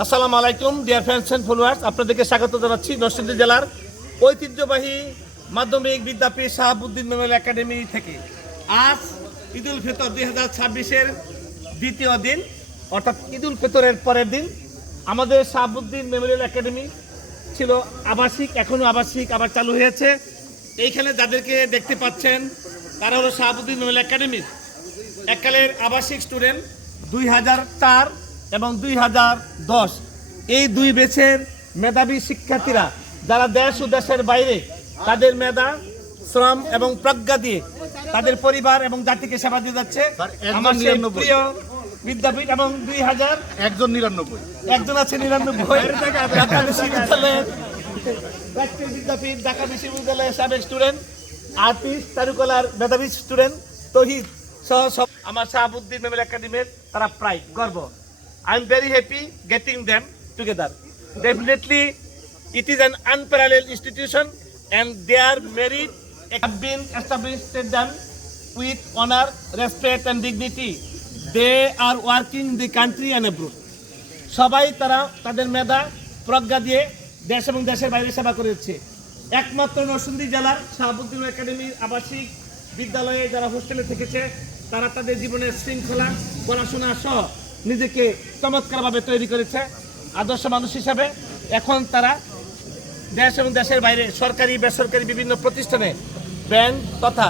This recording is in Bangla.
আসসালামু আলাইকুম ডিয়ার ফ্রেন্ডস এন্ড ফলোয়ার্স, আপনাদেরকে স্বাগত জানাচ্ছি নরসিংদী জেলার ঐতিহ্যবাহী মাধ্যমিক বিদ্যাপীঠ শাহাবুদ্দিন মেমোরিয়াল একাডেমি থেকে। আজ ঈদুল ফিতর 2026-এর দ্বিতীয় দিন, অর্থাৎ ঈদুল ফিতরের পরের দিন। আমাদের শাহাবুদ্দিন মেমোরিয়াল একাডেমি ছিল আবাসিক, এখনও আবাসিক আবার চালু হয়েছে। এইখানে যাদেরকে দেখতে পাচ্ছেন তারা হলো শাহাবুদ্দিন মেমোরিয়াল একাডেমির এককালের আবাসিক স্টুডেন্ট 2004 এবং 2010, এই দুই ব্যাচের মেধাবী শিক্ষার্থীরা যারা দেশ ও দেশের বাইরে তাদের মেধা, শ্রম এবং প্রজ্ঞা দিয়ে তাদের পরিবার এবং জাতিকে সেবা দিয়ে যাচ্ছে। আমার সেই প্রিয় বিদ্যাপীঠ এবং 2000 একজন আছে 99 ঢাকা বিশ্ববিদ্যালয়ের বিদ্যাপীঠ, ঢাকা বিশ্ববিদ্যালয়ের সাবেক স্টুডেন্ট, আর্টিস্ট, চারুকলার মেধাবী স্টুডেন্ট তহিদ সহ সব আমার শাহাবুদ্দিন মেমোরিয়াল একাডেমির তারা প্রাইড, গর্ব। I am very happy getting them together. Definitely, it is an unparalleled institution, and their merit have been established them with honor, respect, and dignity. They are working in the country and abroad. সবাই তারা তাদের মেধা প্রজ্ঞা দিয়ে দেশ এবং দেশের বাইরে সেবা করেছে। একমাত্র নরসিংদী জেলার শাহাবুদ্দিন একাডেমির আবাসিক বিদ্যালয়ে যারা হোস্টেলে থেকেছে তারা তাদের জীবনের শৃঙ্খলা, পড়াশোনা সহ নিজেকে চমৎকারভাবে তৈরি করেছে আদর্শ মানুষ হিসাবে। এখন তারা দেশ এবং দেশের বাইরে সরকারি বেসরকারি বিভিন্ন প্রতিষ্ঠানে ব্যাংক তথা